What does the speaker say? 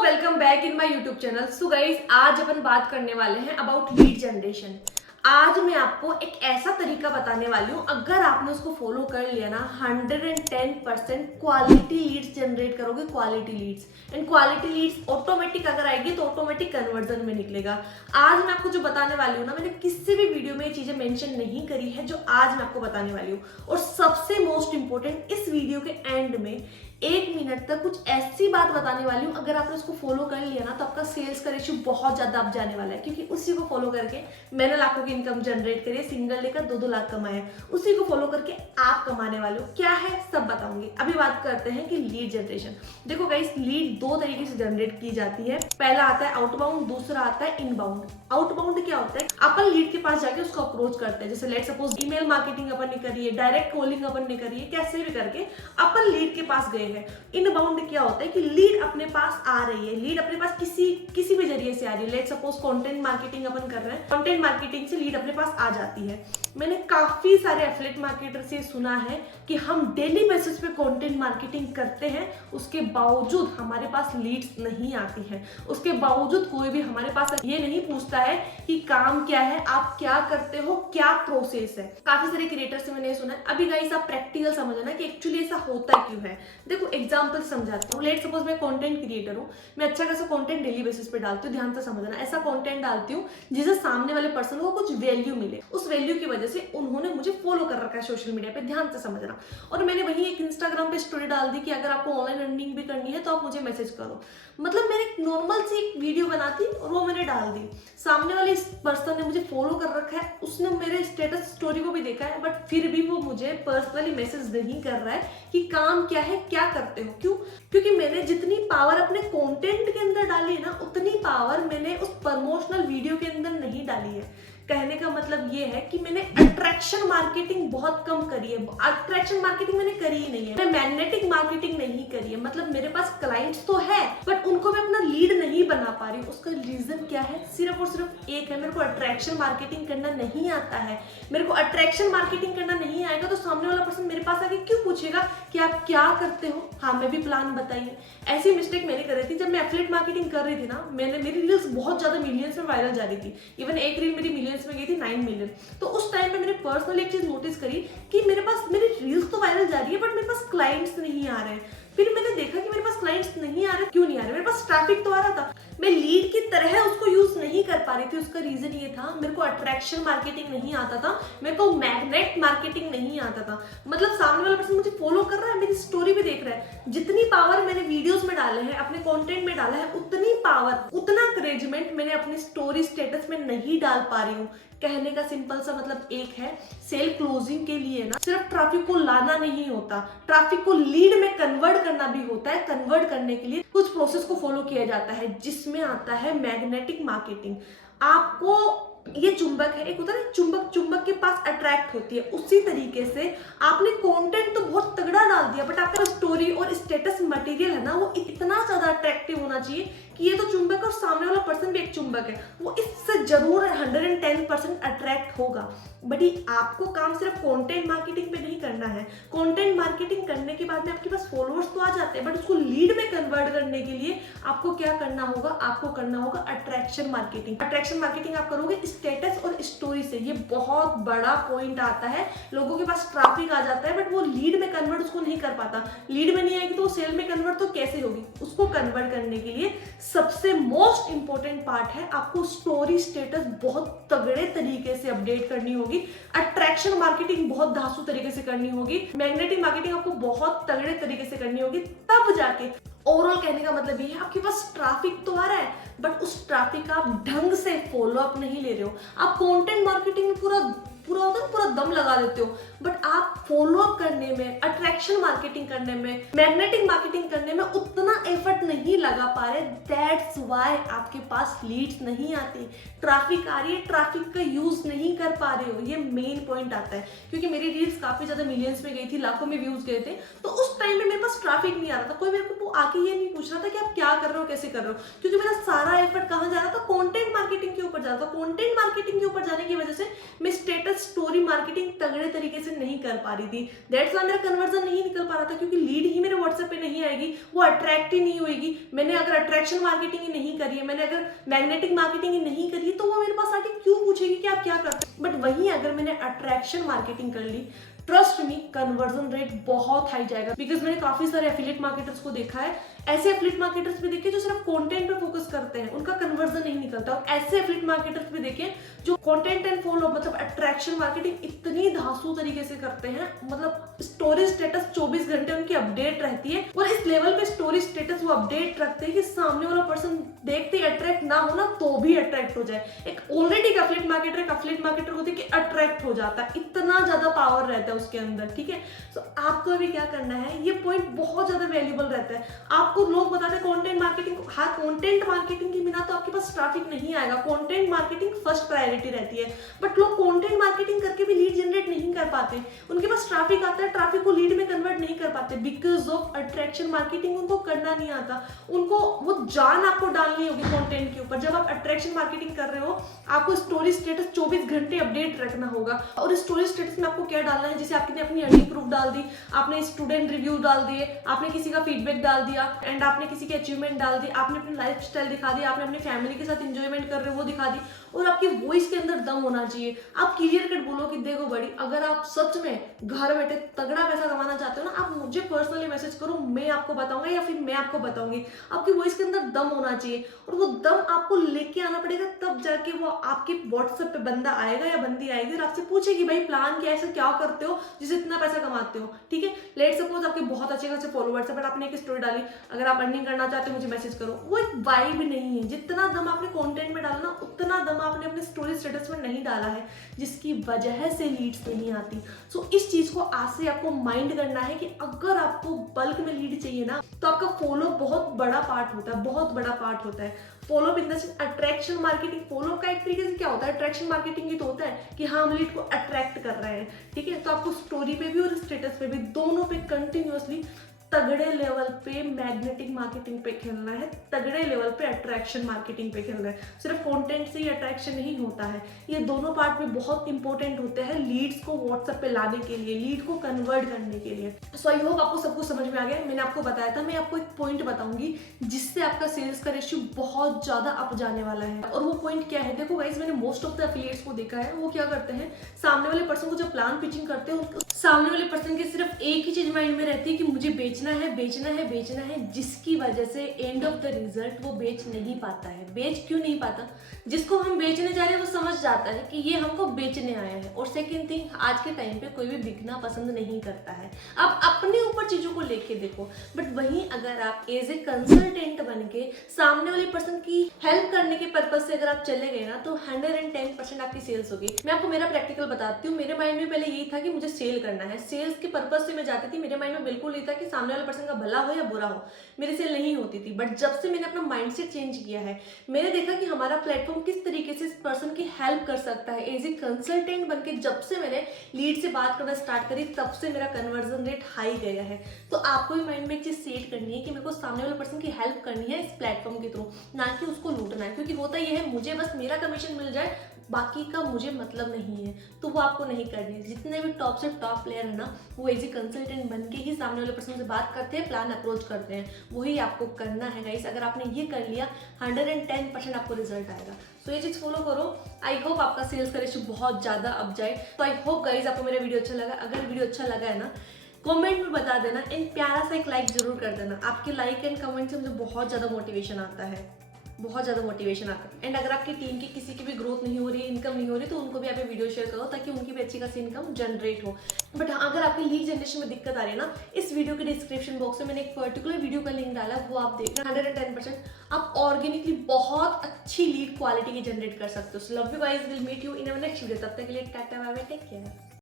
Welcome back in my YouTube channel. So guys, आज अपन बात करने वाले हैं अबाउट लीड जनरेशन। आज मैं आपको एक ऐसा तरीका बताने वाली हूँ, अगर आपने उसको फॉलो कर लिया ना 110% क्वालिटी लीड्स जनरेट करोगे। Quality Leeds and quality Leeds automatic अगर आएगी तो ऑटोमेटिक कन्वर्जन में निकलेगा। आज मैं आपको जो बताने वाली हूँ ना, मैंने किसी भी वीडियो में ये चीजें मेंशन नहीं करी है जो आज मैं आपको बताने वाली हूँ। और सबसे मोस्ट इंपॉर्टेंट, इस वीडियो के एंड में 1 मिनट तक कुछ ऐसी बात बताने वाली हूँ, अगर आपने उसको फॉलो कर लिया ना तो आपका सेल्स का रेशियो बहुत ज्यादा अप जाने वाला है। क्योंकि उसी को फॉलो करके मैंने लाखों की इनकम जनरेट करी है, सिंगल डे का 2-2 लाख कमाए। उसी को फॉलो करके आप कमाने वाले हो। क्या है सब बताऊंगी। अभी बात करते हैं कि लीड जनरेशन। देखो गाइस, लीड 2 तरीके से जनरेट की जाती है। पहला आता है आउटबाउंड, दूसरा आता है इनबाउंड। आउटबाउंड क्या होता है? अपन लीड के पास जाके उसको अप्रोच करते हैं। जैसे लेट सपोज ईमेल मार्केटिंग अपन ने करी है, डायरेक्ट कॉलिंग अपन ने करी है, कैसे भी करके अपन लीड के पास गए हैं। इनबाउंड क्या होता है कि लीड अपने पास आ रही है, लीड अपने पास किसी भी जरिए से आ रही है। लेट सपोज कंटेंट मार्केटिंग अपन कर रहे हैं, कंटेंट मार्केटिंग से लीड अपने पास आ जाती है। मैंने काफी सारे एफिलिएट मार्केटर से सुना है कि हम डेली बेसिस पे कंटेंट मार्केटिंग करते हैं, उसके बावजूद हमारे पास लीड्स नहीं आती है। उसके बावजूद कोई भी हमारे पास ये नहीं पूछता है कि काम क्या है, आप क्या करते हो, क्या प्रोसेस है। काफी सारे क्रिएटर से मैंने सुना है। अभी गाइस आप प्रैक्टिकल समझना कि एक्चुअली ऐसा होता क्यों है। देखो एग्जांपल समझाती हूँ। लेट सपोज मैं कंटेंट क्रिएटर हूँ, मैं अच्छा खासा कंटेंट डेली बेसिस पे डालती हूँ। ध्यान से समझना, ऐसा कंटेंट डालती हूँ जिससे सामने वाले पर्सन को कुछ वैल्यू मिले। उस वैल्यू की वजह से उन्होंने मुझे फॉलो कर रखा है सोशल मीडिया पे। ध्यान से समझना। और मैंने वही एक इंस्टाग्राम पे स्टोरी डाल दी कि अगर आपको ऑनलाइन अर्निंग भी करनी है तो आप मुझे मैसेज करो। मतलब मैंने एक नॉर्मल सी एक वीडियो बनाती और वो मैंने डाल दी। सामने वाले इस पर्सन ने मुझे फॉलो कर रखा है, उसने मेरे स्टेटस स्टोरी को भी देखा है, बट फिर भी वो मुझे पर्सनली मैसेज नहीं कर रहा है कि काम क्या है, क्या करते हो। क्यों? क्योंकि मैंने जितनी पावर अपने कंटेंट के अंदर डाली है ना, उतनी पावर मैंने उस प्रमोशनल वीडियो के अंदर नहीं डाली है। कहने का मतलब ये है कि मैंने अट्रैक्शन मार्केटिंग बहुत कम करी है। अट्रैक्शन मार्केटिंग मैंने करी ही नहीं है। मैं मैग्नेटिक मार्केटिंग नहीं करी है। मतलब मेरे पास क्लाइंट्स तो है बट उनको मैं अपना लीड नहीं बना पा रही हूँ। उसका रीजन क्या है? सिर्फ और सिर्फ एक है, मेरे को अट्रैक्शन मार्केटिंग करना नहीं आता है। मेरे को अट्रैक्शन मार्केटिंग करना नहीं आएगा तो सामने वाला पर्सन मेरे पास आके क्यों पूछेगा कि आप क्या करते हो? हाँ, मैं भी प्लान बताइए। ऐसी मिस्टेक मैंने कर रही थी जब मैं एफिलिएट मार्केटिंग कर रही थी ना। मेरी रील्स बहुत ज्यादा मिलियंस में वायरल जा रही थी। इवन एक रील मेरी मिलियंस में गई थी 9 मिलियन। तो उस टाइम पे मैंने पर्सनली एक चीज नोटिस करी कि मेरे पास मेरी रील्स तो वायरल जा रही है बट मेरे पास क्लाइंट्स नहीं आ रहे हैं। फिर मैंने देखा कि मेरे पास क्लाइंट्स नहीं आ रहे। क्यों नहीं आ रहे? मेरे पास ट्रैफिक तो आ रहा था, मैं लीड की तरह उसको यूज नहीं कर पा रही थी। उसका रीजन ये था, मेरे को अट्रैक्शन मार्केटिंग नहीं आता था, मेरे को मैग्नेट मार्केटिंग नहीं आता था। मतलब सामने वाला पर्सन मुझे फॉलो कर रहा है, मेरी स्टोरी भी देख रहा है। जितनी पावर मैंने वीडियोस में डाले हैं, अपने कंटेंट में डाला है, उतनी पावर, उतना एंकरेजमेंट मैंने अपनी स्टोरी स्टेटस में नहीं डाल पा रही हूँ। कहने का सिंपल सा मतलब एक है, सेल क्लोजिंग के लिए ना सिर्फ ट्रैफिक को लाना नहीं होता, ट्रैफिक को लीड में कन्वर्ट करना भी होता है। कन्वर्ट करने के लिए कुछ प्रोसेस को फॉलो किया जाता है जिसमें आता है मैग्नेटिक मार्केटिंग। आपको ये चुंबक है, एक होता है चुंबक के पास अट्रैक्ट होती है। उसी तरीके से आपने कंटेंट तो बहुत तगड़ा डाल दिया बट आपका स्टोरी और स्टेटस मटेरियल है ना, वो इतना ज्यादा अट्रैक्टिव होना चाहिए कि ये तो चुंबक है और सामने वाला पर्सन भी एक चुंबक है, वो इससे जरूर 110% अट्रैक्ट होगा। बट आपको काम सिर्फ कंटेंट मार्केटिंग पे नहीं करना है। कंटेंट मार्केटिंग करने के बाद में आपके पास फॉलोअर्स तो आ जाते हैं बट उसको लीड में कन्वर्ट करने के लिए आपको क्या करना होगा? आपको करना होगा अट्रैक्शन मार्केटिंग। अट्रैक्शन मार्केटिंग आप करोगे स्टेटस और स्टोरी से। ये बहुत बड़ा पॉइंट आता है। लोगों के पास ट्रैफिक आ जाता है बट वो लीड में कन्वर्ट उसको नहीं कर पाता। लीड में नहीं आएगी तो सेल में कन्वर्ट तो कैसे होगी? उसको कन्वर्ट करने के लिए सबसे मोस्ट इंपॉर्टेंट पार्ट है, आपको स्टोरी स्टेटस बहुत तगड़े तरीके से अपडेट करनी होगी। अट्रैक्शन मार्केटिंग बहुत धांसू तरीके से करनी होगी। मैग्नेटिक मार्केटिंग आपको बहुत तगड़े तरीके से करनी होगी। तब जाके ओवरऑल कहने का मतलब ये है, आपके पास ट्रैफिक तो आ रहा है बट उस ट्रैफिक का आप ढंग से फॉलो अप नहीं ले रहे हो। आप कंटेंट मार्केटिंग में पूरा होता है, पूरा दम लगा देते हो बट आप फॉलो अप करने में, अट्रैक्शन मार्केटिंग करने में, मैग्नेटिक मार्केटिंग करने में उतना एफर्ट नहीं लगा पा रहे। दैट्स व्हाई आपके पास लीड्स नहीं आती। ट्रैफिक आ रही है, ट्रैफिक का यूज नहीं कर पा रहे हो। ये मेन पॉइंट आता है। क्योंकि मेरी रील्स काफी ज्यादा मिलियंस में गई थी, लाखों में व्यूज गए थे, तो उस टाइम में मेरे पास ट्रैफिक नहीं आ रहा था। कोई मेरे को आके ये नहीं पूछ रहा था कि आप क्या कर रहे हो, कैसे कर रहे हो, क्योंकि मेरा सारा एफर्ट कहाँ जा रहा था? कंटेंट मार्केटिंग के ऊपर जा रहा था। कंटेंट मार्केटिंग के ऊपर जाने की वजह से मैं स्टेटस स्टोरी मार्केटिंग तगड़े तरीके से नहीं कर पा रही थी। दैट्स व्हाई मेरा कन्वर्जन नहीं निकल पा रहा था, क्योंकि लीड ही मेरे व्हाट्सएप पे नहीं आएगी, वो अट्रैक्ट ही नहीं होगी। मैंने अगर अट्रैक्शन मार्केटिंग ही नहीं करी है, मैंने अगर मैग्नेटिक मार्केटिंग ही नहीं करी है, तो वो मेरे पास आके क्यों पूछेगी कि आप क्या करते हैं। बट वहीं अगर मैंने अट्रैक्शन मार्केटिंग कर ली, ट्रस्ट मी, कन्वर्जन रेट बहुत हाई जाएगा। बिकॉज मैंने काफी सारे एफिलिएट मार्केटर्स को देखा है, ऐसे एफिलिएट मार्केटर्स भी देखे जो सिर्फ कंटेंट पे फोकस करते हैं, उनका कन्वर्जन नहीं निकलता। और ऐसे एफिलिएट मार्केटर्स भी देखे जो कंटेंट एंड फॉलो मतलब अट्रैक्शन मार्केटिंग इतनी धांसू तरीके से करते हैं, मतलब स्टोरी स्टेटस 24 घंटे उनकी अपडेट रहती है, और इस लेवल पे स्टोरी स्टेटस वो अपडेट रखते हैं कि सामने वाला पर्सन देखते ही अट्रैक्ट ना हो ना तो भी अट्रैक्ट हो जाए। एक ऑलरेडी एफिलिएट मार्केटर होती है कि अट्रैक्ट हो जाता है, इतना ज्यादा पावर रहता है उसके अंदर। ठीक है, तो आपको अभी क्या करना है, ये पॉइंट बहुत ज्यादा वैल्यूबल रहता है। आपको लोग बताते हैं कंटेंट मार्केटिंग, हाँ कंटेंट मार्केटिंग के बिना तो आपके पास ट्रैफिक नहीं आएगा, कंटेंट मार्केटिंग फर्स्ट प्रायोरिटी रहती है। बट लोग कंटेंट मार्केटिंग करके भी लीड जनरेट नहीं कर पाते, उनके पास ट्रैफिक आता है, ट्रैफिक को लीड में कन्वर्ट नहीं कर पाते बिकॉज ऑफ अट्रैक्शन मार्केटिंग उनको करना नहीं आता। उनको वो जान आपको डालनी होगी कंटेंट के ऊपर। जब आप अट्रैक्शन मार्केटिंग कर रहे हो, आपको स्टोरी स्टेटस 24 घंटे अपडेट रखना होगा। और स्टोरी स्टेटस में आपको क्या डालना है, जैसे आपने अपनी अर्निंग प्रूफ डाल दी, आपने स्टूडेंट रिव्यू डाल दिए, आपने किसी का फीडबैक डाल दिया, एंड आपने किसी की अचीवमेंट डाल दी, आपने अपनी लाइफ स्टाइल दिखा दी, आपने अपनी फैमिली के साथ एंजॉयमेंट कर रहे हो वो दिखा दी। और आपकी वॉइस के अंदर दम होना चाहिए। आप क्लियर कट बोलो कि देखो बड़ी, अगर आप सच में घर बैठे तगड़ा पैसा कमाना चाहते हो ना, आप मुझे पर्सनली मैसेज करो, मैं आपको बताऊंगा या फिर मैं आपको बताऊंगी। आपकी वॉइस के अंदर दम होना चाहिए, और वो दम आपको लेके आना पड़ेगा, तब जाके वो आपके व्हाट्सएप पे बंदा आएगा या बंदी आएगी और आपसे पूछेगी भाई प्लान क्या है, ऐसा क्या करते हो जिससे इतना पैसा कमाते हो। ठीक है, लेट सपोज आपके बहुत अच्छे खासे फॉलोवर्स है, बट आपने एक स्टोरी डाली, अगर आप अर्निंग करना चाहते हो मुझे मैसेज करो, वो एक वाइब नहीं है। जितना दम आपने कंटेंट में डालना, उतना दम आपने अपने स्टोरी स्टेटस में नहीं डाला है, जिसकी वजह से लीड्स नहीं आती। सो इस चीज को आज से आपको माइंड करना है कि अगर आपको बल्क में लीड चाहिए ना, तो आपका फॉलो बहुत बड़ा पार्ट होता है, बहुत बड़ा पार्ट होता है। Follow in the sense attraction marketing. Follow का एक तरीके से क्या होता है, अट्रैक्शन मार्केटिंग ही तो होता है कि हाँ हम लीड को अट्रैक्ट कर रहे हैं। ठीक है, तो आपको स्टोरी पे भी और स्टेटस पे भी, दोनों पे कंटिन्यूअसली तगड़े लेवल पे मैग्नेटिक मार्केटिंग पे खेलना है, तगड़े लेवल पे अट्रैक्शन मार्केटिंग पे खेलना है। सिर्फ कंटेंट से ही अट्रैक्शन नहीं होता है, ये दोनों पार्ट भी बहुत इंपॉर्टेंट होते हैं लीड्स को व्हाट्सएप पे लाने के लिए, लीड को कन्वर्ट करने के लिए। सो आई होप आपको सब कुछ समझ में आ गया। मैंने आपको बताया था, मैं आपको एक पॉइंट बताऊंगी जिससे आपका सेल्स का रेशियो बहुत ज्यादा अप जाने वाला है। और वो पॉइंट क्या है, देखो गाइस, मैंने मोस्ट ऑफ द एफिलिएट्स को देखा है, वो क्या करते हैं, सामने वाले पर्सन को जब प्लान पिचिंग करते हैं, सामने वाले पर्सन की सिर्फ एक ही चीज माइंड में रहती है कि मुझे बेचना है, बेचना है, बेचना है, जिसकी वजह से एंड ऑफ द रिजल्ट वो बेच नहीं पाता है। बेच क्यों नहीं पाता, जिसको हम बेचने जा रहे हैं वो समझ जाता है कि ये हमको बेचने आया है। और सेकंड थिंग, आज के टाइम पे कोई भी बिकना पसंद नहीं करता है। आप अपने ऊपर चीजों को लेके देखो। बट वहीं अगर आप एज ए कंसल्टेंट बन के सामने वाले पर्सन की हेल्प करने के पर्पज से अगर आप चले गए ना, तो 110% आपकी सेल्स होगी। मैं आपको मेरा प्रैक्टिकल बताती हूँ। मेरे माइंड में पहले यही था कि मुझे सेल करना है, सेल्स के पर्पज से मैं जाती थी। मेरे माइंड में बिल्कुल नहीं था कि सामने वाले पर्सन का भला हो या बुरा हो, मेरी सेल नहीं होती थी। बट जब से मैंने अपना माइंडसेट चेंज किया है, मैंने देखा कि हमारा प्लेटफॉर्म किस तरीके से इस पर्सन की हेल्प कर सकता है। एज ए कंसल्टेंट बनके जब से मैंने लीड से बात करना स्टार्ट करी, तब से मेरा कन्वर्जन रेट हाई गया है। तो आपको भी माइंड में एक चीज सेट करनी है कि मेरे को सामने वाले पर्सन की हेल्प करनी है इस प्लेटफॉर्म के थ्रू, ना कि उसको लूटना है। क्योंकि होता यह है, मुझे बस मेरा कमीशन मिल जाए, बाकी का मुझे मतलब नहीं है, तो वो आपको नहीं करनी है। जितने भी टॉप से टॉप प्लेयर है ना, वो एज ए कंसल्टेंट बन के ही सामने वाले पर्सन से बात करते हैं, प्लान अप्रोच करते हैं, वही आपको करना है गाइस। अगर आपने ये कर लिया, 110% आपको रिजल्ट आएगा। सो ये चीज फॉलो करो। आई होप आपका सेल्स का रेशियो बहुत ज्यादा अप जाए। तो आई होप गाइस आपको मेरा वीडियो अच्छा लगा। अगर वीडियो अच्छा लगा है ना, कमेंट में बता देना, एंड प्यारा सा एक लाइक जरूर कर देना। आपके लाइक एंड कमेंट से मुझे बहुत ज्यादा मोटिवेशन आता है, बहुत ज़्यादा मोटिवेशन आता है। एंड अगर आपकी टीम की किसी की भी ग्रोथ नहीं हो रही, इनकम नहीं हो रही, तो उनको भी आप वीडियो शेयर करो ताकि उनकी भी अच्छी खासी इनकम जनरेट हो। बट हाँ, अगर आपकी लीड जनरेशन में दिक्कत आ रही है ना, इस वीडियो के डिस्क्रिप्शन बॉक्स में मैंने एक पर्टिकुलर वीडियो का लिंक डाला, वो आप देखना। 110% आप ऑर्गेनिकली बहुत अच्छी लीड क्वालिटी की जनरेट कर सकते हो। So love you guys, will meet you in our next video. तब तक के लिए tata bye bye, take care.